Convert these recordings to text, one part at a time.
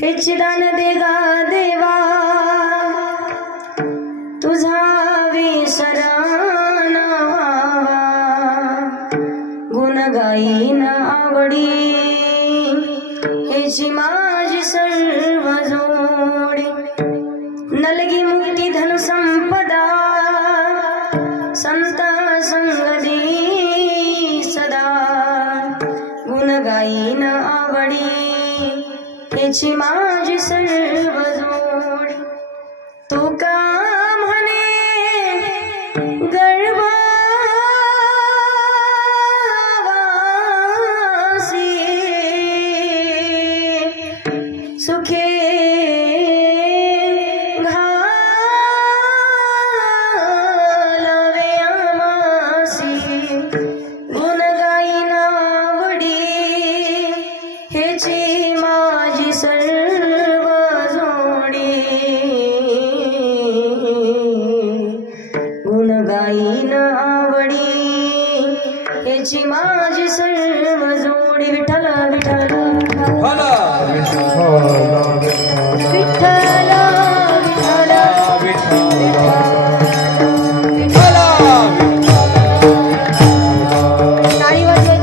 हे चिदान देगा देवा तुझा विसराना गुण गाईन आवडी हेची माझी सर्व जोडी नलगी मुक्ती धन संपदा संत संगदी सदा गुण गाईन आवडी हेची माझी सर्व जोडी तू का म्हणे गर्भवासी सुखे घालावे आमासी गुण गाईन आवडी हेची माझी सर्व जोडी गुण गाईन आवडी हेची माझी सर्व जोडी विठ्ठल विठ्ठल विठ्ठल टाळी वाजवायची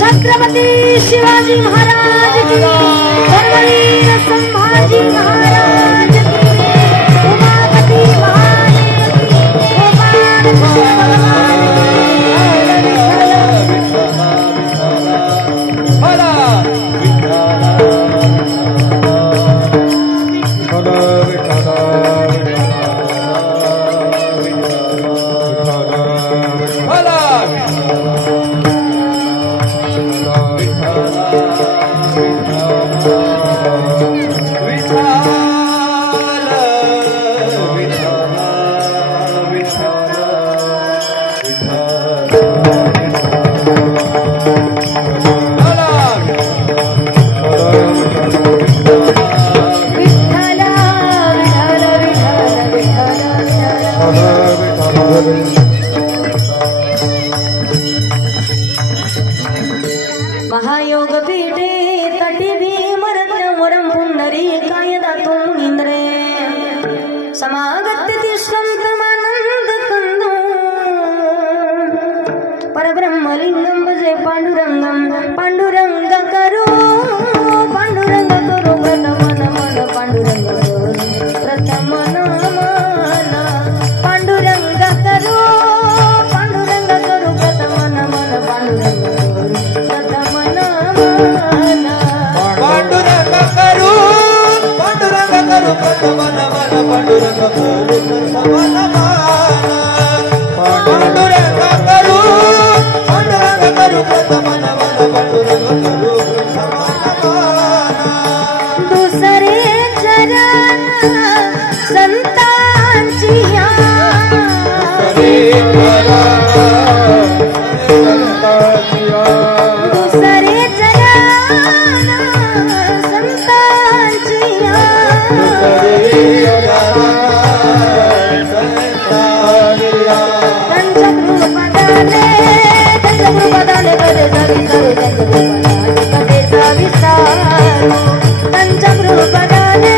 छत्रपती शिवाजी महाराज की धर्मवीर संभाजी महाराज की उमापति महादेव की गोपाल कृष्ण भगवान महायोग पीठे तटी भीमरत्नवरं पुंडरीकायदातु मुनीन्द्रे समागत्य तिष्ठन्तमानन्द कन्दो परब्रह्मलिङ्गं भजे पाण्डुरङ्गं पाण्डुरङ्ग करो प्रथम नमन पाण्डुरङ्ग करो प्रथम नमन पाण्डुरङ्ग करो प्रथम नमन पाण्डुरङ्ग पांडुरंग करू प्रथम नमन पांडुरंग करू प्रथमनमान पांडुरंग करू प्रथमनमान पांडुरंग करू प्रथमनमान दुसरे चरण संतांची दुसरे चरण संतांची पंचकृपदाने कधे विस्तारू पंचकृपदाने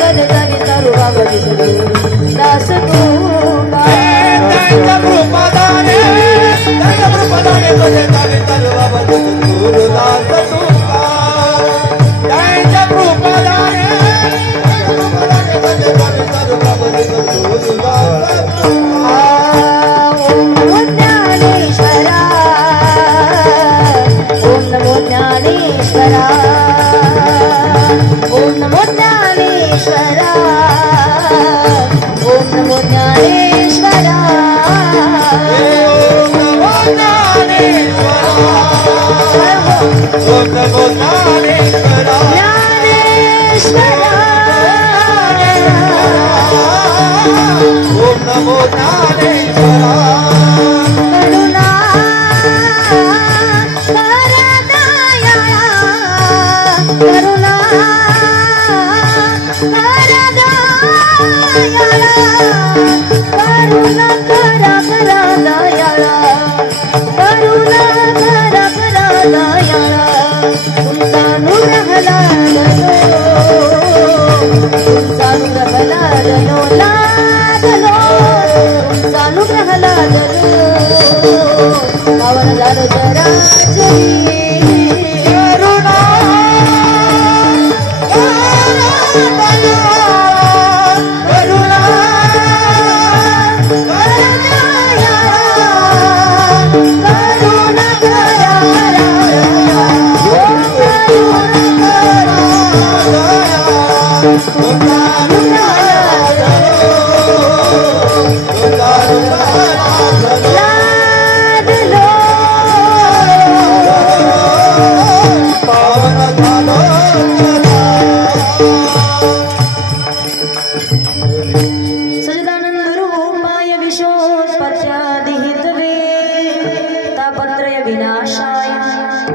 कधे विस्तारू बाबा दास तू पंचकृपदाने कधे विस्तारू बाबा दास तू ओम नमो ज्ञानेश्वरा ओम नमो ज्ञानेश्वरा ओम नमो ज्ञानेश्वरा ओम नमो ज्ञानेश्वरा ज्ञानेश्वरा ओम नमो ज्ञानेश्वरा करुणा करदया करुणा करुणा करा करा दयाळा करुणा करा करा दयाळा तुमचा अनुग्रह लादलो लादलो तुमचा अनुग्रह लादलो पावन झालो चराचरी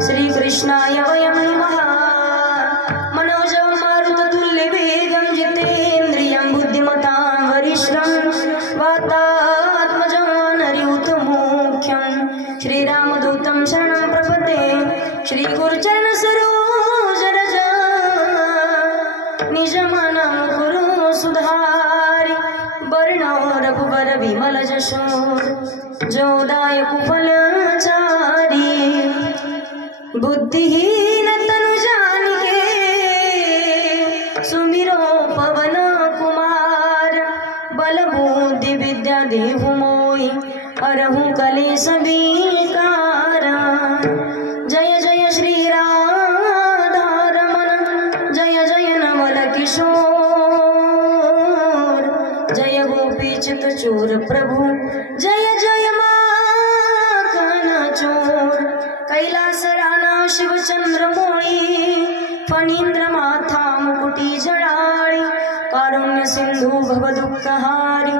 श्रीकृष्णाय वयं नमः मनोजं मारुततुल्यवेगं जितेन्द्रियं बुद्धिमतां वरिष्ठं वातात्मजं नरियुतमुख्यं श्रीरामदूतं शरणं प्रपद्ये श्रीगुरुचरणसरोज निजमनं कुरु सुधारि वर्णो रघुवर विमल जशो जोदाय कुफलचारी बुद्धिहीन तनु जानिके सुमिरो पवन कुमार बल बुद्धि विद्या देहु मोहि अरहु कलेश विकार जय जय श्री राधारमण जय जय नवल किशोर जय गोपी चित चोर प्रभु जय जय माखन चोर कैलास राणा शिव चंद्र मोळी फणींद्र माथा मुकुटी जडाळी कारुण्य सिंधू भव दुःखहारी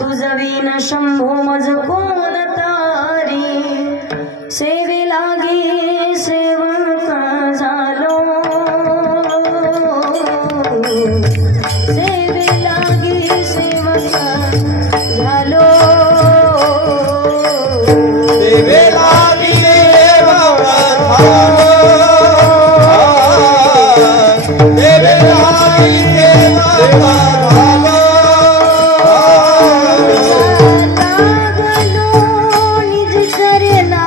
तुझ वीण शंभो मज कोण तारी सेवे लागे सेवक झालो सेवे लागे सेवक झालो सेवे लागी सेवक झालो सेवे लागी सेवक झालो लागलो निज चरणा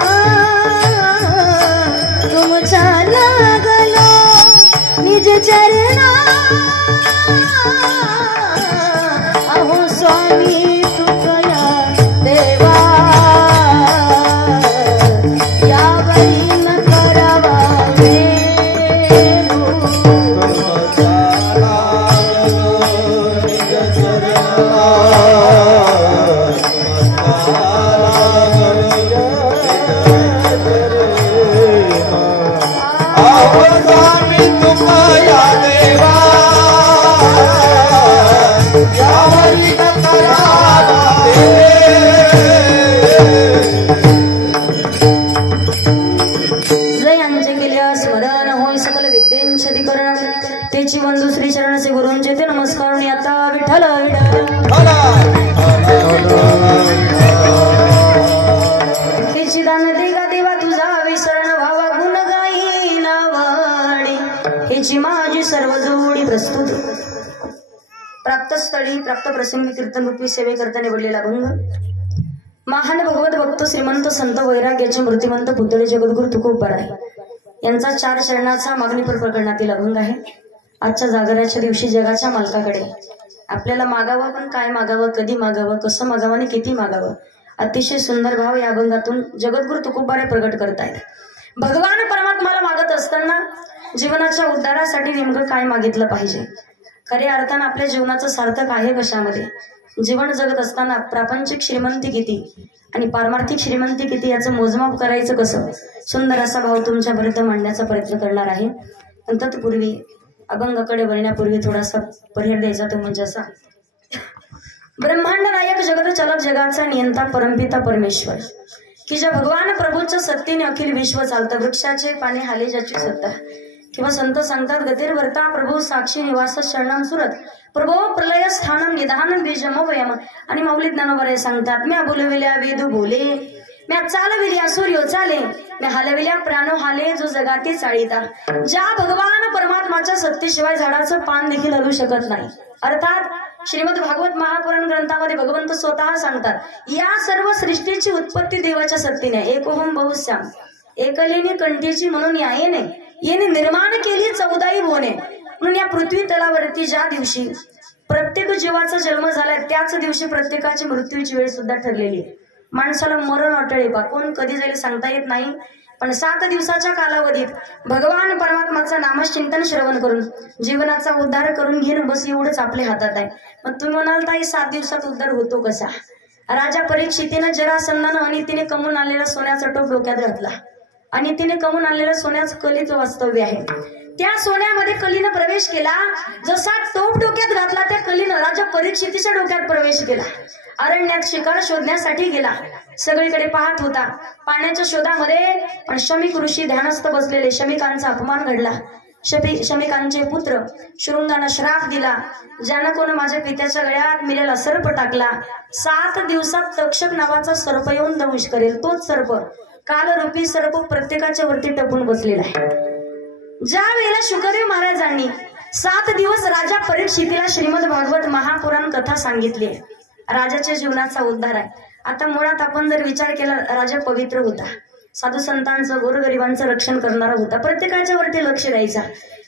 तुझे ते नमस्कार आता विठ्ठल हेची दान दे गा देवा तुझा विसरण व्हावा गुण गाई नावडी हेची माझी सर्व जोडी प्रस्तुत प्राप्त स्थळी प्राप्त प्रसंगी कीर्तन रूपी सेवे करता निवडलेला भंग महान भगवत भक्त श्रीमंत संत वैराग्याचे मूर्तिमंत पुतळे जगद्गुरु तुकोबराय यांचा 4 चरणाचा मागणीपर प्रकरणातील अभंग आहे। आजच्या जागराच्या दिवशी जगाच्या मालकाकडे आपल्याला मागावं, पण काय मागावं, कधी मागावं, कसं मागावं आणि किती मागावं, अतिशय सुंदर भाव या अभंगातून जगद्गुरु तुकोबराय प्रकट करतायत। भगवान परमात्माला मागत असताना जीवनाच्या उद्धारासाठी नेमकं काय मागितलं पाहिजे, खऱ्या अर्थानं आपल्या जीवनाचं सार्थक आहे कशामध्ये, जीवन जगत असताना प्रापंचिक श्रीमंती किती आणि पारमार्थिक श्रीमंती किती याचं मोजमाप करायचं कसं, सुंदर असा भाव तुमच्यापर्यंत मांडण्याचा प्रयत्न करणार आहे। पण तत्पूर्वी अभंगाकडे वळण्यापूर्वी थोडासा परिहार द्यायचा तो म्हणजे असा, ब्रह्मांड नायक जगत चालक जगाचा नियंता परमपिता परमेश्वर की ज्या भगवान प्रभूच्या सत्तेने अखिल विश्व चालतं, वृक्षाचे पाने हाले ज्याची सत्ता किंवा संत सांगतात गतिर्वर्ता प्रभू साक्षी निवास शरणम सुरत प्रभो प्रलय स्थानम निधान बीजमवयम आणि माऊली ज्ञानोबराय सांगतात म्या बोलविल्या वेदू बोले म्या चालविल्या सूर्यो चाले म्या हलविल्या प्राणो हाले जो जगाती चाळीता। ज्या भगवान परमात्माच्या सत्तेशिवाय झाडाचं पान देखील हलू शकत नाही। अर्थात श्रीमद भागवत महापुराण ग्रंथामध्ये भगवंत स्वतः सांगतात या सर्व सृष्टीची उत्पत्ती देवाच्या सत्तेने एकोहम बहुश्याम एकलेने कंठीची म्हणून येणे निर्माण केली 14 भुवने म्हणून या पृथ्वी तलावरती ज्या दिवशी प्रत्येक जीवाचा जन्म झालाय त्याच दिवशी प्रत्येकाची मृत्यूची वेळ सुद्धा ठरलेली आहे। माणसाला मरण अटळे बा कोण कधी जाईल सांगता येत नाही, पण 7 दिवसाच्या कालावधीत भगवान परमात्माचं नामचिंतन श्रवण करून जीवनाचा उद्धार करून घेणं बस एवढंच आपल्या हातात आहे। मग तुम्ही म्हणाल ताई 7 दिवसात उद्धार होतो कसा? राजा परीक्षितीने जरासंधानं आणि तिने कमवून आणलेला सोन्याचा टोप डोक्यात घातला आणि तिने कमवून आणलेलं सोन्याचं कलीचं वास्तव्य आहे। त्या सोन्यामध्ये कलीनं प्रवेश केला, जसा टोप डोक्यात घातला त्या कलीनं राजा परीक्षितीच्या डोक्यात प्रवेश केला। अरण्यात शिकार शोधण्यासाठी गेला, सगळीकडे पाहत होता पाण्याच्या शोधामध्ये, पण शमिक ऋषी ध्यानस्थ बसलेले, शमिकांचा अपमान घडला। शमिकांचे पुत्र शृंगानं श्राप दिला, ज्यानं कोण माझ्या पित्याच्या गळ्यात मिलेला सर्प टाकला 7 दिवसात तक्षक नावाचा सर्प येऊन दंश करेल, तोच सर्प कालरूपी सर्प प्रत्येकाच्या वरती टपून बसलेला आहे। ज्या वेळेला शुकदेव महाराजांनी 7 दिवस राजा परीक्षितीला श्रीमद भागवत महापुराण कथा सांगितली, राजाच्या जीवनाचा उद्धार आहे। आता मुळात आपण जर विचार केला राजा पवित्र होता, साधू संतांचं गोरगरिबांचं रक्षण करणारा होता, प्रत्येकाच्या वरती लक्ष द्यायचा,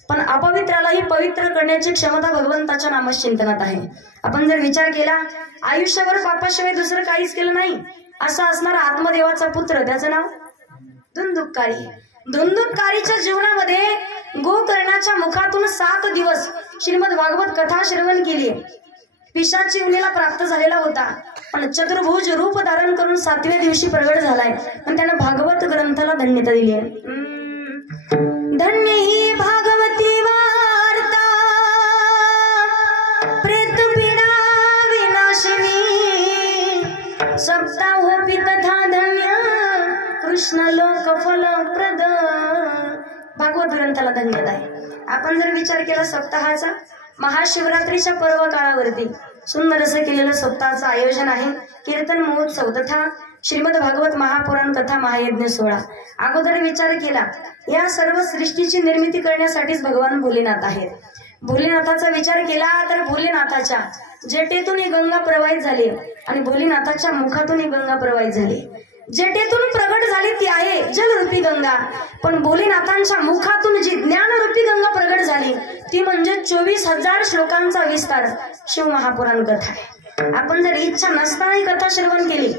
पण अपवित्रालाही पवित्र करण्याची क्षमता भगवंताच्या नामचिंतनात आहे। आपण जर विचार केला आयुष्यभर पापाशिवाय दुसरं काहीच केलं नाही असा असणारा आत्मदेवाचा पुत्र, त्याचं नाव धुंदुकारी। धुंदुकारीच्या जीवनामध्ये गोकर्णाच्या मुखातून 7 दिवस श्रीमद भागवत कथा श्रवण केली। पिशाची उनीला प्राप्त झालेला होता, पण चतुर्भुज रूप धारण करून 7व्या दिवशी प्रगट झालाय, पण त्यानं भागवत ग्रंथाला धन्यता दिली आहे। धन्य ही भागवती वार्ता प्रेतपीडा विनाशिनी सप्ताहोपी तथा धन्य कृष्ण लोक फलप्रद। भागवत ग्रंथाला धन्यता आहे। आपण जर विचार केला सप्ताहाचा महाशिवरात्रीच्या पर्व काळावरती सुंदर असं केलेलं सप्ताहाचं आयोजन आहे, कीर्तन महोत्सव तथा श्रीमद भागवत महापुराण कथा महायज्ञ 16। अगोदर विचार केला या सर्व सृष्टीची निर्मिती करण्यासाठीच भगवान भोलेनाथ आहेत। भोलेनाथाचा विचार केला तर भोलेनाथाच्या जेटेतून ही गंगा प्रवाहित झाली आणि भोलेनाथाच्या मुखातून ही गंगा प्रवाहित झाली। जेटेतून प्रगट झाली ती आहे जलरूपी गंगा, पण भोलेनाथांच्या मुखातून जी ज्ञानरूपी गंगा प्रगट झाली ती म्हणजे 24,000 श्लोकांचा विस्तार शिव महापुराण कथा आहे। आपण जर इच्छा नसतानाही कथा श्रवण केली,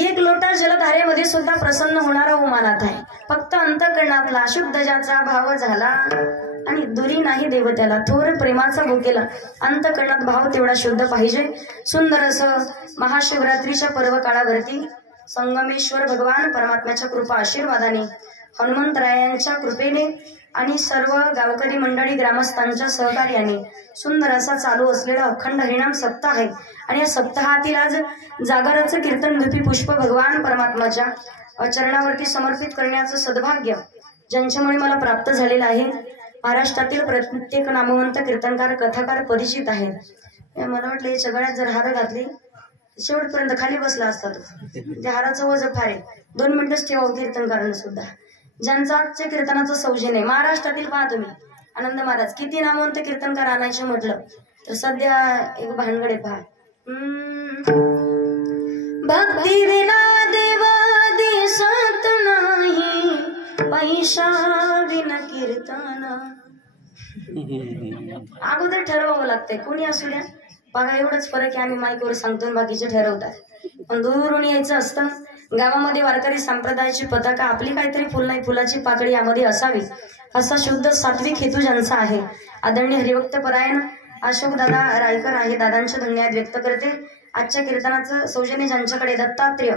1 लोटा जलधारेमध्ये सुद्धा प्रसन्न होणारा उमानाथ आहे। फक्त अंतःकरणातला शुद्ध ज्याचा भाव झाला आणि दुरी नाही देवत्याला, थोर प्रेमाचा भोकेला अंतःकरणात भाव तेवढा शुद्ध पाहिजे। सुंदर असं महाशिवरात्रीच्या पर्व काळावरती संगमेश्वर भगवान परमात्म्याच्या कृपा आशीर्वादाने हनुमंतरायांच्या कृपेने आणि सर्व गावकरी मंडळी ग्रामस्थांच्या सहकार्याने सुंदर असा चालू असलेला अखंड हरिनाम सप्ताह आहे। आणि या सप्ताहातील आज जागराचं कीर्तन रूपी पुष्प भगवान परमात्म्याच्या चरणावरती समर्पित करण्याचं सद्भाग्य ज्यांच्यामुळे मला प्राप्त झालेलं आहे महाराष्ट्रातील प्रत्येक नामवंत कीर्तनकार कथाकार परिचित आहेत. मला वाटलं याच्या गळ्यात जर हार घातली शेवटपर्यंत खाली बसला असता तो. त्या हाराचं वजन फार आहे. 2 मिनिटच ठेवावं कीर्तनकारांना सुद्धा. ज्यांचं आजच्या कीर्तनाचं सौजन्य आहे महाराष्ट्रातील पहा तुम्ही आनंद महाराज किती नामवंत कीर्तनकार आणायचे म्हटलं तर सध्या एक भानगडे पहा. भक्ती विना देवा दिसत नाही पैशा विन कीर्तन. अगोदर ठरवावं लागतंय कोणी असू द्या. बघा एवढंच फरक आहे. आम्ही माईकवर सांगतो बाकीचे ठरवतात. पण दूरून यायचं असतं. गावामध्ये वारकरी संप्रदायाची पताका आपली काहीतरी फुल नाही फुलाची पाकळी यामध्ये असावी असा शुद्ध सात्विक हेतू ज्यांचा आहे. आदरणीय हरिभक्त परायण अशोक दादा रायकर आहे. दादांचे धन्यवाद व्यक्त करते. आजच्या कीर्तनाचं सौजन्य ज्यांच्याकडे दत्तात्रेय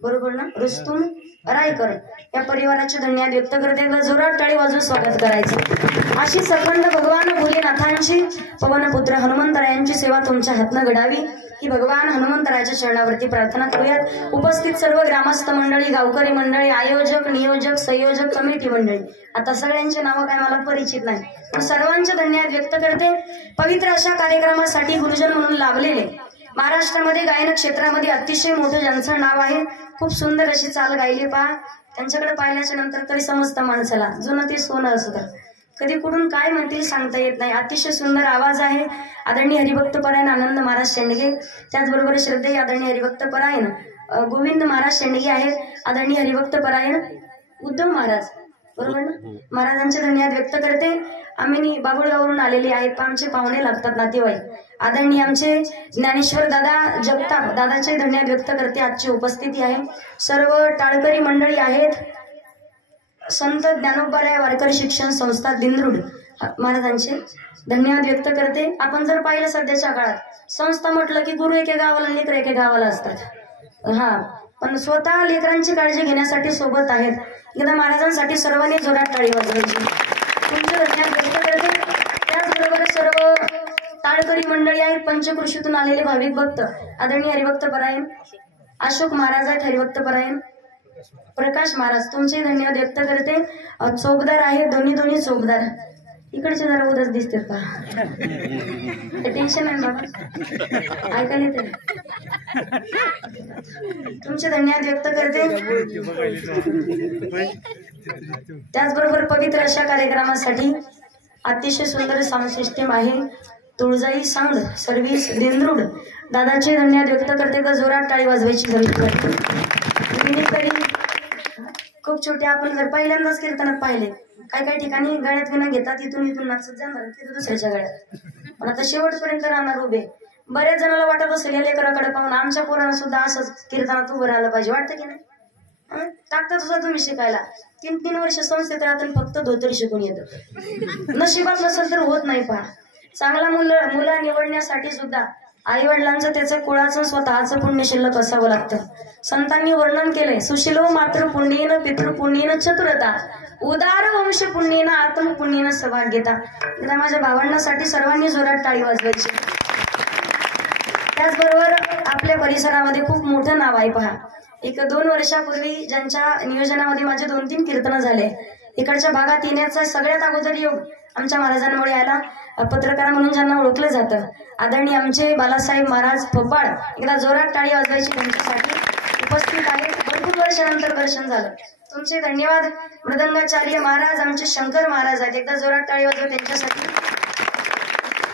बरोबर ना रुस्तुम रायकर या परिवाराचे धन्यवाद व्यक्त करते. जोरात टाळी वाजून स्वागत करायचं. अशी सखंड भगवान भोलेनाथांची पवनपुत्र हनुमंतरायांची सेवा तुमच्या हातनं घडावी ही भगवान हनुमंतरायाच्या चरणावरती प्रार्थना करूयात. उपस्थित सर्व ग्रामस्थ मंडळी गावकरी मंडळी आयोजक नियोजक संयोजक कमिटी मंडळी आता सगळ्यांचे नावं काय मला परिचित नाही सर्वांचे धन्यवाद व्यक्त करते. पवित्र अशा कार्यक्रमासाठी गुरुजन म्हणून लाभलेले महाराष्ट्रामध्ये गायन क्षेत्रामध्ये अतिशय मोठं ज्यांचं नाव आहे. खूप सुंदर अशी चाल गायली पहा. त्यांच्याकडे पाहिल्याच्या नंतर तरी समजतं माणसाला जुनं ते सोनं असतं. कधी कुठून काय म्हणतील सांगता येत नाही. अतिशय सुंदर आवाज आहे. आदरणीय हरिभक्त परायण आनंद महाराज शेंडगे त्याचबरोबर श्रद्धेय आदरणीय हरिभक्त परायण गोविंद महाराज शेंडगे आहेत. आदरणीय हरिभक्त परायण उद्धव महाराज बरोबर ना महाराजांचे धन्यवाद व्यक्त करते. आम्ही बाबुळगावरून आलेले आहेत. आमचे पाहुणे लागतात नातेवाईक. आदरणीय आमचे ज्ञानेश्वर दादा जगताप दादाचे धन्यवाद व्यक्त करते. आजची उपस्थिती आहे. सर्व टाळकरी मंडळी आहेत. संत ज्ञानोबराय वारकरी शिक्षण संस्था दिंद्रुड महाराजांचे धन्यवाद व्यक्त करते. आपण जर पाहिलं सध्याच्या काळात संस्था म्हटलं की गुरु एके गावाला लेकर एके गावाला असतात. हा पण स्वतः लेकरांची काळजी घेण्यासाठी सोबत आहेत. एकदा महाराजांसाठी सर्वांनी जोरात टाळी वाजवायची. तुमचे धन्यवाद व्यक्त करते. त्याचबरोबर सर्व टाळकरी मंडळी आहेत. पंचकृषीतून आलेले भाविक भक्त आदरणीय हरिभक्त परायण अशोक महाराज आहेत. हरिभक्त परायण प्रकाश महाराज तुमचे धन्यवाद व्यक्त करते. चोपदार आहेत दोन्ही चोपदार इकडचे जरा उदास दिसतात पहा. टेन्शन नाही बाबा ऐकायला येते. तुमचे धन्यवाद व्यक्त करते. त्याचबरोबर पवित्र अशा कार्यक्रमासाठी अतिशय सुंदर साऊंड सिस्टीम आहे. तुळजाई साऊंड सर्व्हिस दिंद्रुड दादाचे धन्यवाद व्यक्त करते. का जोरात टाळी वाजवायची जरूर करते. खूप छोटे आपण जर पहिल्यांदाच कीर्तनात पाहिले काही ठिकाणी गळ्यात विना घेतात इथून नाचत जाणार तिथं दुसऱ्याच्या गळ्यात पण आता शेवटपर्यंत राहणार उभे. बऱ्याच जणांना वाटत असेल या लेकराकडे पाहून आमच्या पोरांना सुद्धा असंच कीर्तनात उभं राहिलं पाहिजे वाटतं की नाही. टाकतात सुद्धा तुम्ही शिकायला 3 वर्ष संस्थेत राहतात फक्त धोतरी शिकून येतं. नशिबात नसेल तर होत नाही. पहा चांगला मुला निवडण्यासाठी सुद्धा आई वडिलांचं त्याचं कुळाचं स्वतःचं पुण्य शिल्लक असावं लागतं. संतांनी वर्णन केलंय सुशीलो मातृ पुण्येन पितृ पुण्येन चतुरता उदार वंश पुण्येन आत्म पुण्येन सौभाग्यता. एकदा माझ्या भावंडांसाठी सर्वांनी जोरात टाळी वाजवायची. त्याचबरोबर आपल्या परिसरामध्ये खूप मोठं नाव आहे. पहा 1-2 वर्षापूर्वी ज्यांच्या नियोजनामध्ये माझे 2-3 कीर्तन झाले. इकडच्या भागात येण्याचा सगळ्यात अगोदर योग आमच्या महाराजांमुळे आला. पत्रकार म्हणून ज्यांना ओळखलं जातं आदरणीय आमचे बालासाहेब महाराज फब्बाळ एकदा जोरात टाळी वाजवायची त्यांच्यासाठी उपस्थित आहे. भरपूर वर्षानंतर दर्शन झालं. तुमचे धन्यवाद. मृदंगाचार्य महाराज आमचे शंकर महाराज आहेत. एकदा जोरात टाळी वाजवा त्यांच्यासाठी.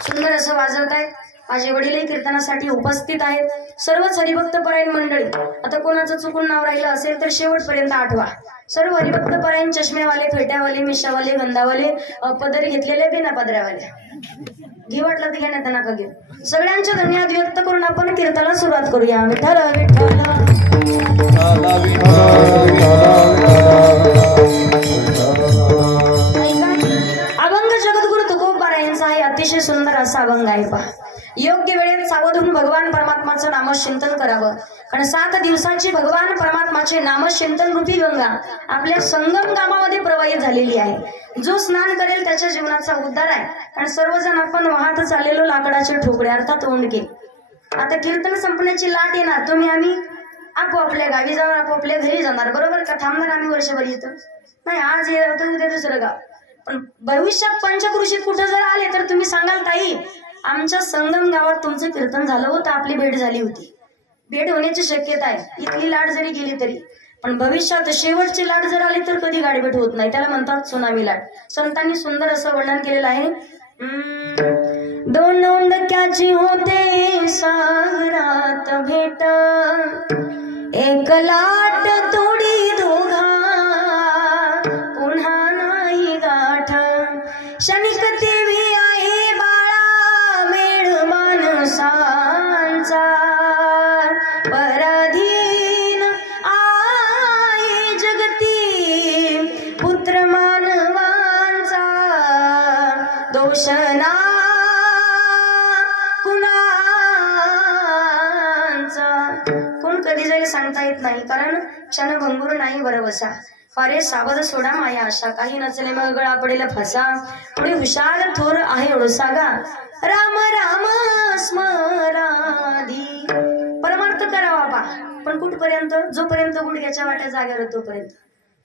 सुंदर असं वाजवत आहेत. माझे वडीलही कीर्तनासाठी उपस्थित आहेत. सर्वच हरिभक्त परायण मंडळी आता कोणाचं चुकून नाव राहिलं असेल तर शेवटपर्यंत आठवा. सर्व हरिभक्त परायण चष्मेवाले फेट्यावाले मिशावाले गंधावाले पदरी घेतलेले बिना पदऱ्यावाले घे वाटलं तर घेण्यात नका घेऊ. सगळ्यांचे धन्यवाद व्यक्त करून आपण कीर्तनाला सुरुवात करूया. विठ्ठल अभंग जगद्गुरु तुकोबा यांचा आहे. अतिशय सुंदर असा अभंग आहे. पहा योग्य वेळेत सावध होऊन भगवान परमात्माचं नामचिंतन करावं. कारण 7 दिवसाची भगवान परमात्माचे नामचिंतन रूपी गंगा आपल्या संगम गामामध्ये प्रवाहित झालेली आहे. जो स्नान करेल त्याच्या जीवनाचा उद्धार आहे. कारण सर्वजण आपण वाहत चाललेलो लाकडाचे ठोकळे अर्थात ओंडके. आता कीर्तन संपण्याची लाट येणार. तुम्ही आम्ही आपोआपल्या गावी जाणार आपोआपल्या घरी जाणार बरोबर का. थांबणार आम्ही वर्षभर इथं नाही. आज हे होतं उद्या दुसरं गाव पण भविष्यात पंचक्रोशीत कुठं जर आले तर तुम्ही सांगाल ताई आमच्या संगम गावात तुमचं कीर्तन झालं होतं, आपली भेट झाली होती. भेट होण्याची शक्यता आहे. इथली लाट जरी गेली तरी, पण भविष्यात शेवटची लाट जर आली तर कधी गाठभेट होत नाही. त्याला म्हणतात सुनामी लाट. संतांनी सुंदर असं वर्णन केलेलं आहे. दोन नोंदक्याची होते सागरात भेट, एक लाट तोडी दोघा पुन्हा नाही गाठ. क्षणिक देवी आहे बाळा मेळ माणसांचा, पराधीन आहे जगती पुत्र मानवांचा. दोष ना कोण कधी जाईल सांगता येत नाही, कारण क्षणभंगूर नाही बरवसा. फारे सावध सोडा माया आशा, काही नचले मग गळा पडेल फसा. पुढे हुशार थोर आहे एवढं सागा, राम राम स्मराधी. परमार्थ करावा बा, पण कुठपर्यंत? जोपर्यंत गुडघ्याच्या वाट्या जाग्यावर तोपर्यंत.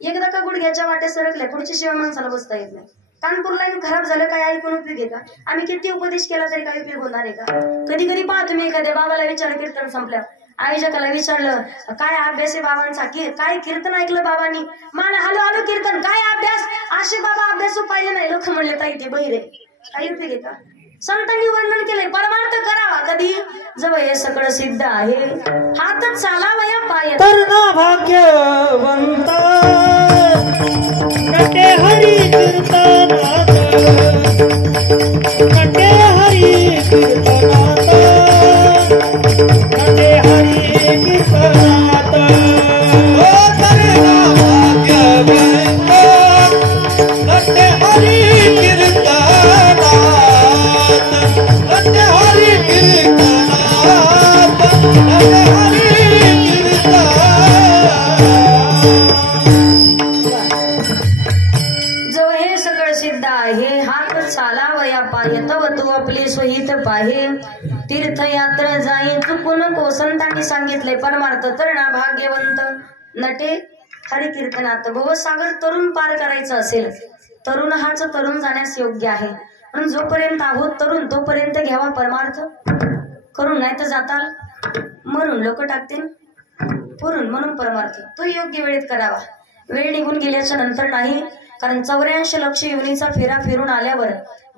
एकदा का गुडघ्याच्या वाट्या सरकल्या पुढची शिवाय माणसाला बसता येत नाही. कानपूर लाईन खराब झालं काय ऐकून उपयोग आहे का? आम्ही किती उपदेश केला तरी काही उपयोग होणार आहे का? कधी कधी पहा तुम्ही एखाद्या बाबाला विचार कीर्तन संपल्या, आयोजकाला विचारलं काय अभ्यास आहे बाबांचा, काय कीर्तन ऐकलं बाबांनी, मान हॅलो हॅलो कीर्तन काय अभ्यास, असे बाबा अभ्यास पाहिले नाही. लोक म्हणले ताई ते बहिरे, काही उपयोग आहे का? संतांनी वर्णन केलंय परमार्थ करावा कधी, जवळ हे सगळं सिद्ध आहे. हातच चालावया पाय तरुणा भाग्यवंत नटे हरी कीर्तनात, नटे हरी कीर्तनात, नटे हरी कीर्तनात. ओ तरुणा भाग्यवंत नटे हरी कीर्तनात, नटे हरी कीर्तनात, नटे हरी कीर्तनात. सिद्ध आहे. हात चालावया पाय तव तू आपले सोहित पाहे. तीर्थयात्रा जाई चुकून को. संतांनी सांगितले परमार्थ तरणा भाग्यवंत नटे हरी कीर्तनात. भवसागर तरुण पार करायचं असेल, तरुण हाच तरुण जाण्यास योग्य आहे. पण जोपर्यंत आहोत तरुण तोपर्यंत घ्यावा परमार्थ करून, नाही तर जाताल म्हणून लोक टाकतील पुरून. म्हणून परमार्थ तो योग्य वेळेत करावा. वेळ निघून गेल्याच्या नंतर नाही, कारण 84 लक्ष योनीचा फेरा फिरून आल्यावर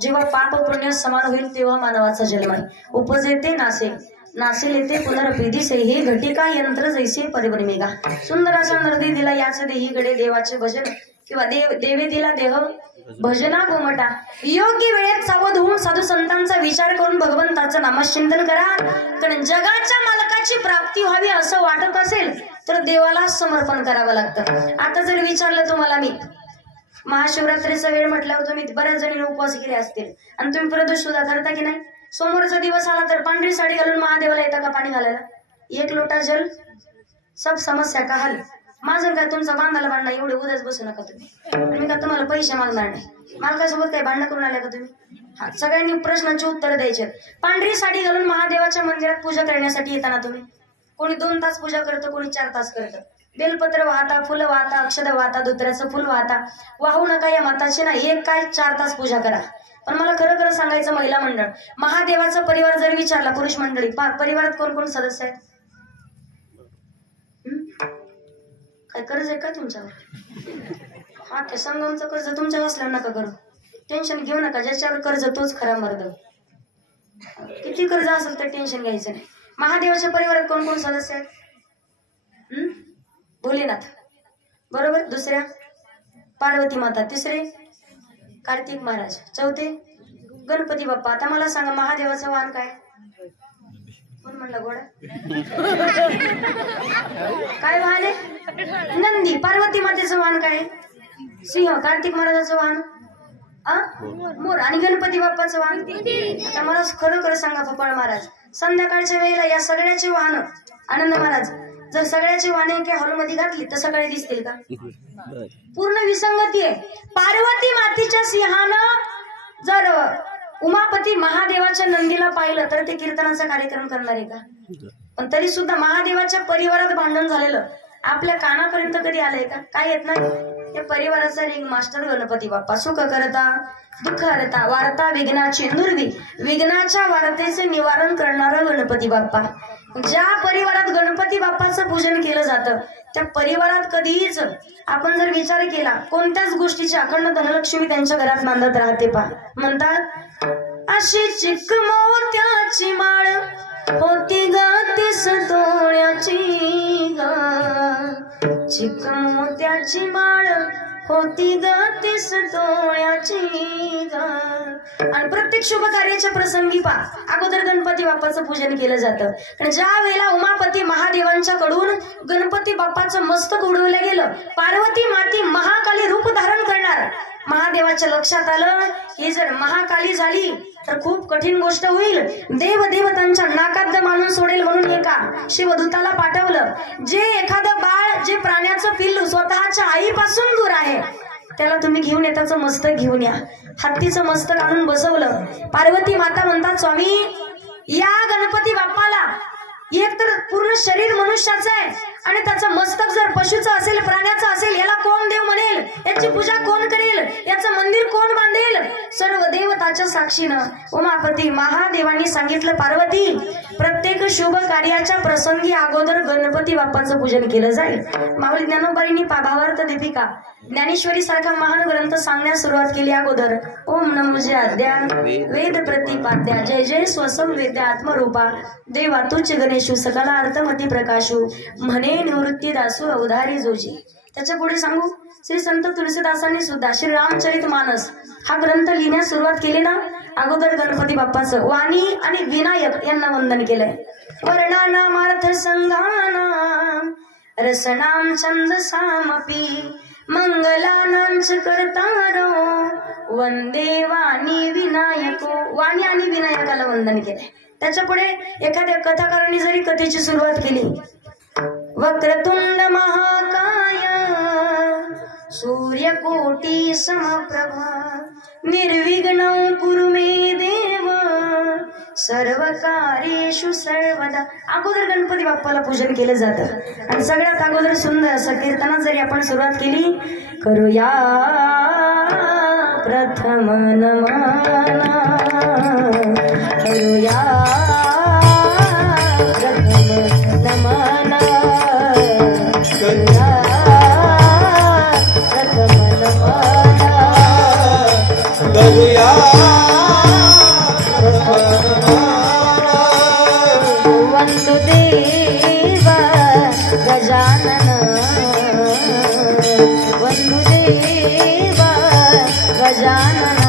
जेव्हा पाप पुण्य समान होईल तेव्हा मानवाचा जन्म आहे. उपजेते नासे नासे लेते पुनरपिदिसे, हे घटिका यंत्र जैसे परिभ्रमेगा. सुंदर असा नरदी दिला याच देही गडे देवाचे भजन, किंवा देवे दिला देह भजना गोमटा. योग्य वेळेत सावध होऊन साधू संतांचा विचार करून भगवंताचं नामचिंतन करा. कारण जगाच्या मालकाची प्राप्ती व्हावी असं वाटत असेल तर देवाला समर्पण करावं लागतं. आता जर विचारलं तुम्हाला मी, महाशिवरात्रीचा वेळ म्हटल्यावर तुम्ही बऱ्याच जणी उपवास केले असतील आणि तुम्ही प्रदोष सुद्धा करता की नाही? सोमवारचा दिवस आला तर पांढरी साडी घालून महादेवाला येता का पाणी घालायला? एक लोटा जल सब समस्या का हल. माझं काय तुमचा बांधाला भांडणं, एवढे उद्याच बसू नका तुम्ही. मी का तुम्हाला पैसे मागणार नाही. मालकासोबत काही भांडणं करून आल्या का तुम्ही? हा, सगळ्यांनी प्रश्नांची उत्तर द्यायचे. पांढरी साडी घालून महादेवाच्या मंदिरात पूजा करण्यासाठी येताना तुम्ही, कोणी 2 तास पूजा करतं, कोणी 4 तास करतं. बेलपत्र वाहता, फुलं वाहता, अक्षद वाहता, धोत्र्याचं फुल वाहता. वाहू नका या मताचे नाही, एक काय 4 तास पूजा करा. पण मला खरं खरं सांगायचं, महिला मंडळ महादेवाचा परिवार जर विचारला, पुरुष मंडळी परिवारात कोण कोण सदस्य आहेत? काय कर्ज आहे का तुमच्यावर? हा, ते संगमचं कर्ज तुमच्यावर असल्यावर नका करू, टेन्शन घेऊ नका. ज्याच्यावर कर्ज तोच खरा मर्द. किती कर्ज असेल तर टेन्शन घ्यायचं नाही. महादेवाच्या परिवारात कोण कोण सदस्य आहेत? भोलेनाथ बरोबर, दुसऱ्या पार्वती माता, तिसरे कार्तिक महाराज, चौथे गणपती बाप्पा. आता मला सांगा महादेवाचं वाहन काय? कोण म्हणलं? घोडा. काय वाहन आहे? नंदी. पार्वती मातेचं वाहन काय? सिंह. कार्तिक महाराजाचं वाहन मोर. आणि गणपती बाप्पाचं वाहन? आता मला खरं खरं सांगा फपाळ महाराज, संध्याकाळच्या वेळेला या सगळ्याचे वाहन आनंद महाराज जर सगळ्याची वाहने एका हॉलमध्ये घातली तर सगळे दिसतील का? पूर्ण विसंगती आहे. पार्वती मातेच्या सिंहानं जर उमापती महादेवाच्या नंदीला पाहिलं तर ते कीर्तनाचा कार्यक्रम करणार आहे का? पण तरी सुद्धा महादेवाच्या परिवारात भांडण झालेलं आपल्या कानापर्यंत कधी आलंय का? काय येत नाही. या परिवाराचा रिंग मास्टर गणपती बाप्पा सुख करता दुःख हरता वार्ता विघ्नाची नुरवी विघ्नाच्या वार्तेचे निवारण करणारा गणपती बाप्पा। ज्या परिवारात गणपती बाप्पाचं पूजन केलं जातं त्या परिवारात कधीच आपण जर विचार केला कोणत्याच गोष्टीची अखंड धनलक्ष्मी त्यांच्या घरात नांदत राहते पा। म्हणतात अशी चिक मोत्याची माळ होती ग तीस तोळ्याची ग चिक मोत्याची माळ होती ग तीस तोळ्याची ग। आणि प्रत्येक शुभ कार्याच्या प्रसंगी पा अगोदर गणपती बाप्पाचं पूजन केलं जातं। आणि ज्या वेळेला उमापती महादेवांच्या कडून गणपती बाप्पाचं मस्तक उडवलं गेलं पार्वती माती महाकाली रूप धारण करणार महादेवाच्या लक्षात आलं ही जर महाकाली झाली तर खूप कठीण गोष्ट होईल। देवदेवतांच्या नाकात मानून सोडेल म्हणून एका शिवदूताला पाठवलं। जे एखादं बाळ जे प्राण्याचं पिल्लू स्वतःच्या आईपासून दूर आहे त्याला तुम्ही घेऊन त्याचं मस्तक घेऊन या। हत्तीचं मस्तक आणून बसवलं। पार्वती माता म्हणतात स्वामी या गणपती बाप्पाला एक तर पूर्ण शरीर मनुष्याचं आहे आणि त्याचं मस्तक जर पशुचं असेल प्राण्याचं असेल याला कोण देव म्हणेल याची पूजा कोण करेल याचं मंदिर कोण बांधेल। सर्व देवताच्या साक्षीनं उमापती महादेवांनी सांगितलं पार्वती प्रत्येक शुभ कार्याच्या प्रसंगी अगोदर गणपती बाप्पाचं पूजन केलं जाईल। माऊली ज्ञानोबाईंनी भावार्थ दीपिका ज्ञानेश्वरी सारखा महान ग्रंथ सांगण्यास सुरुवात केली। अगोदर ओम नमो जय अद्या वेद प्रतिपाद्या जय जय स्वसं वेद्या आत्मरूपा देवा तुच्छ गणेशु सकला अर्थमती प्रकाशु म्हणे निवृत्ती दासू अवधारी जोजी। त्याच्या पुढे सांगू श्री संत तुलसीदासांनी सुद्धा श्री रामचरित मानस हा ग्रंथ लिहिण्यास सुरुवात केली ना अगोदर गणपती बाप्पाचं वाणी आणि विनायक यांना वंदन केलंय। वर्णानामार्थ संधानाम रसनाम छंद सामपी मंगलानांच करतारो वंदे वाणी विनायको वाणी आणि विनायकाला वंदन केलंय। त्याच्या पुढे एखाद्या कथाकारांनी जरी कथेची सुरुवात केली वक्रतुंड महाकाय सूर्यकोटी समप्रभा निर्विघ्नं कुरु मे देव सर्व कार्येषु सर्वदा। अगोदर गणपती बाप्पाला पूजन केलं जातं आणि सगळ्यात अगोदर सुंदर असं कीर्तनात जरी आपण सुरुवात केली करूया प्रथम नमना करूया प्रथम नमना करूया प्रथम नमना करूया वंदु देव गजानन वंदु देव गजानन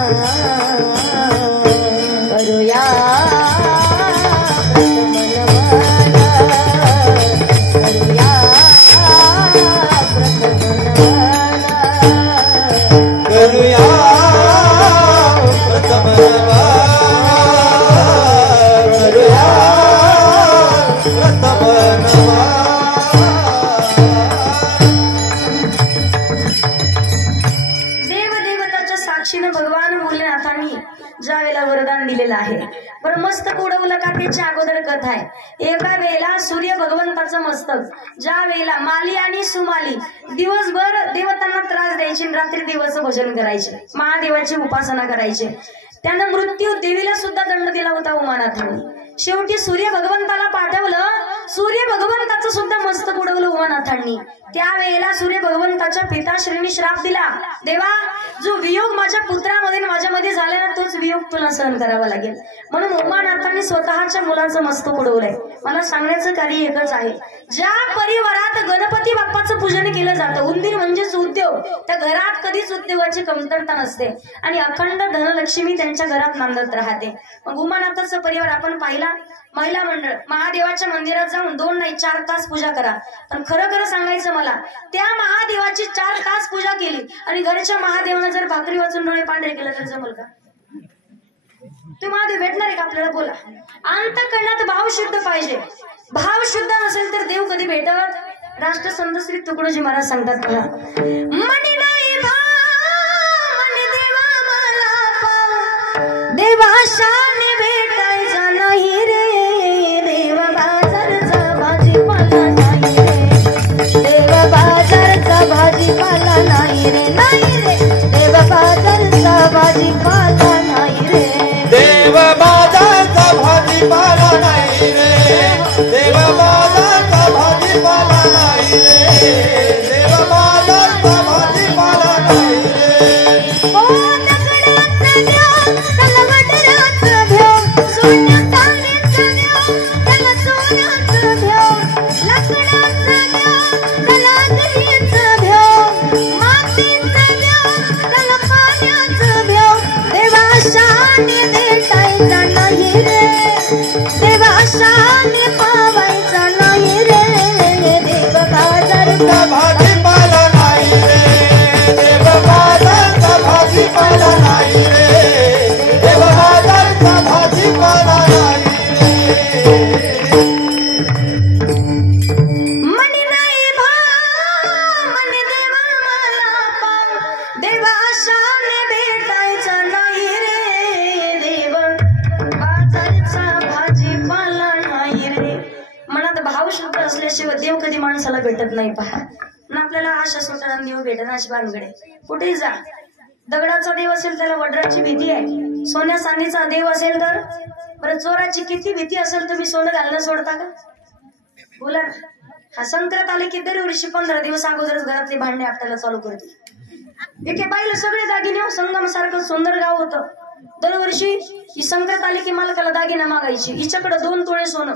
करूया प्रथम नमना करूया प्रथम नमना करूया प्रथम नमना करूया प्रथम नमना। देवदेवताच्या साक्षीनं भगवान भोलेनाथांनी ज्या वेळेला वरदान दिलेलं आहे बरं मस्तक उडवलं का त्याची अगोदर कथा आहे। एका वेळेला सूर्य भगवंताचं मस्तक ज्या वेळेला माली आणि सुमाली दिवसभर देवतांना त्रास द्यायचे रात्री देवाचं भजन करायचे महादेवाची उपासना करायचे त्यांना मृत्यू देवीला सुद्धा दंड दिला होता उमानाथांनी। शेवटी सूर्य भगवंताला पाठवलं सूर्य भगवंताचं सुद्धा मस्तक उडवलं उमानाथांनी। त्यावेळेला सूर्य भगवंताच्या पिताश्रींनी श्राप दिला देवा जो वियोग माझ्या पुत्रामध्ये माझ्यामध्ये झाला ना तोच वियोग तुला सहन करावा लागेल। म्हणून उमानाथांनी स्वतःच्या मुलाचं मस्तक उडवलंय। मला सांगण्याचं कार्य एकच आहे ज्या परिवारात गणपती बाप्पाचं पूजन केलं जातं उंदीर म्हणजेच उद्योग त्या घरात कधीच उद्योगाची कमतरता नसते आणि अखंड धनलक्ष्मी त्यांच्या घरात नांदत राहते। मग उमानाथाचा परिवार आपण पाहिला महिला मंडळ महादेवाच्या मंदिरात जाऊन 2 नाही 4 तास पूजा करा पण खरं सांगायचं मला त्या महादेवाची 4 तास पूजा केली आणि घरच्या महादेवानं जर भाकरी वाचून डोळे पांढरे केलं तर जमल का? ते महादेव भेटणार आहे का आपल्याला? बोला। अंतःकरणात भाव शुद्ध पाहिजे भाव शुद्ध नसेल तर देव कधी भेटत? राष्ट्रसंत श्री तुकडोजी महाराज सांगतात बघा मनी नाही भाव मनी देवा मला पाव देवाशाने भेटायचा नाही रे देव बाजारचा भाजीपाला नाही रे देव बाजारचा भाजीपाला नाही रे आशाने पावायचा नाही रे देव बाजारचा भाजीपाला नाही रे देव बाजारचा भाजीपाला नाही रे देव बाजारचा भाजीपाला नाही रे मनी नाही म्हणे देवा मला पाव देव आशाने भेटायचा नाही रे देव बाजारचा भाजीपाला नाही रे. मनात भाव शुद्ध असल्याशिवाय देव कधी माणसाला भेटत नाही. पहा ना आपल्याला आशा सुटाना देव भेटत अशी भानगडे. कुठेही जा दगडाचा देव असेल त्याला वड्राची भीती आहे. सोन्या चांदीचा देव असेल तर बरं चोराची किती भीती असेल तुम्ही सोनं घालणं सोडता का? बोला ना. हा संक्रांत आले की दरवर्षी 15 दिवस अगोदरच घरातली भांडणे आपल्याला चालू करते. एके बाईला सगळे दागिने संगम सारखं सुंदर गाव होतं. दरवर्षी ही संक्रांत आली की मालकाला दागिना मागायची. हिच्याकडे 2 तोळे सोनं.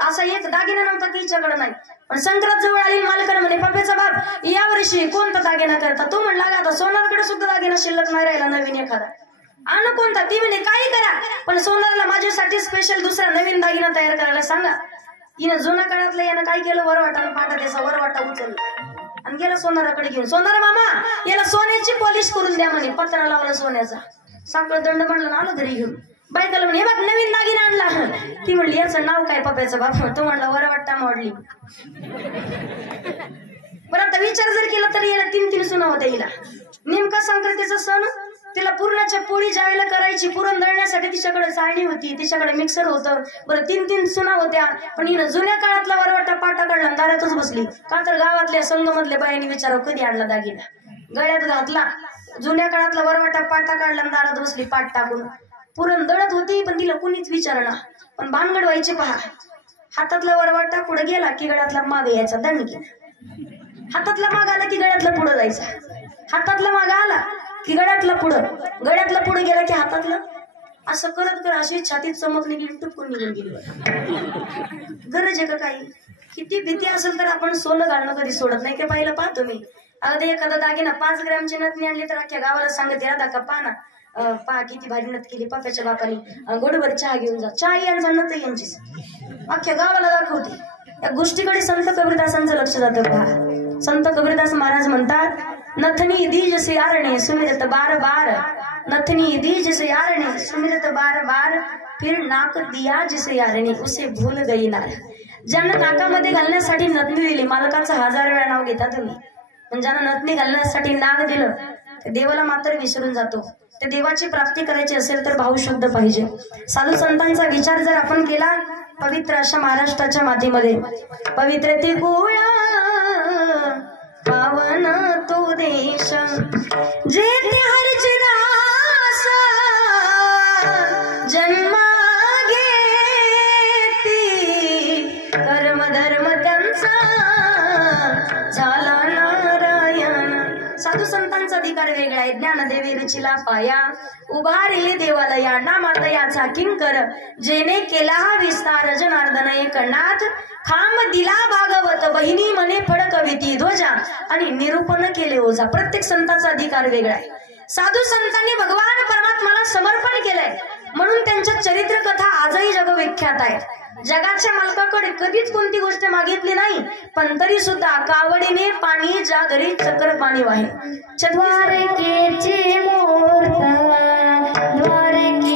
असा एक दागिना नव्हता की हिच्याकडे नाही. पण संक्रांत जवळ आली मालकाला म्हणे पप्प्याचा बाप या वर्षी कोणता दागिना करता? तो म्हणला आता सोनारकडे सुद्धा दागिना शिल्लक नाही राहिला नवीन एखादा आण कोणता? ती म्हणे काही करा पण सोनारला माझ्यासाठी स्पेशल दुसरा नवीन दागिना तयार करायला सांगा. हिनं जुन्या काळातलं यानं काय केलं वरवाटाला फाटा त्याचा वरवाटा उचलला आणि गेला सोनाराकडे घेऊन. सोनार मामा याला सोन्याची पॉलिश करून द्या म्हणे. पत्रा लावला सोन्याचा साखळ दंड म्हणलं आलं घरी घेऊन. बायकाला म्हणे हे बघ नवीन दागिना आणला. ती म्हणली याचं नाव काय पप्प्याचं बाप? तो म्हणला वरवाटा मॉडली. बरं आता विचार जर केला तर याला 3 सुना होत्या. हिला नेमका संक्रांतीचा सण तिला पुरणाच्या पोळी ज्यावेळेला करायची पुरण दळण्यासाठी तिच्याकडे चाळणी होती तिच्याकडे मिक्सर होतं. बरं 3 सुना होत्या. पण हिनं जुन्या काळातला वरवाटा पाटा काढला दारातच बसली. का तर गावातल्या संघमधल्या बायांनी विचारावं कधी आणला दागिना गळ्यात घातला. जुन्या काळातला वरवाटा पाटा काढला दारात बसली पाट टाकून. पुरण दळत होती पण तिला कुणीच विचारणार. पण भानगड व्हायचे पहा. हातातला वरवाटा पुढे गेला की गळ्यातला मागे यायचा दणकी. हातातला माग आला की गळ्यातला पुढे जायचा. हातातला माग आला की गळ्यातला पुढं. गळ्यातला पुढे गेला की हातातलं असं करत कर अशी छातीत चमक निघली टुकून निघून गेली. गरज आहे का काही? किती भीती असेल तर आपण सोनं घालणं कधी सोडत नाही. ते पाहिलं पाहतो मी. अगदी एखादा दागिना 5 ग्रॅमची नथनी आणली तर अख्ख्या गावाला सांगते राधा का पहा ना पहा किती भारी नथ केली पप्प्याच्या बापाने. गोडभर चहा घेऊन जा. चहा यांचा नथ यांचीच अख्ख्या गावाला दाखवते. या गोष्टीकडे संत कबीरदासांचं लक्ष जातं पहा. संत कबीरदास महाराज म्हणतात नथनी these say यारणे सुमिरत bar bar. Nathni these से यारणे सुमिरत बार बार फिर नाक दिया जिसे यारणे उसे भूल गई नार. ज्यांना नाकामध्ये घालण्यासाठी नथनी दिली मालकाचं 1000 वेळा नाव घेता तुम्ही. पण ज्यांना नथनी घालण्यासाठी नाक दिलं ते देवाला मात्र विसरून जातो. ते देवाची प्राप्ती करायची असेल तर भाव शुद्ध पाहिजे. साधू संतांचा विचार जर आपण केला पवित्र अशा महाराष्ट्राच्या मातीमध्ये पवित्र ते गोळा पावन तो देश जेथे हरिचे दास जन्मा घेती कर्म धर्म त्यांचा झाला नारायण. साधू संतांचा अधिकार वेगळा आहे. ज्ञानदेवी रुचिला पाया उभारिले देवालया नामात याचा किंकर जेने केला हा विस्तार जनार्दन एकनाथ खांब दिला भागवत बहिणी मने फडकविती ध्वजा आणि निरूपण केले ओझा. प्रत्येक संतांचा अधिकार वेगळा आहे. साधू संतांनी भगवान परमात्माला समर्पण केलंय म्हणून त्यांच्या चरित्र कथा आजही जगविख्यात आहेत. जगाच्या मालकाकडे कधीच कोणती गोष्ट मागितली नाही पण तरी सुद्धा कावडीने पाणी ज्या घरी चक्र पाणी वाहे. द्वारकेचे मूर्त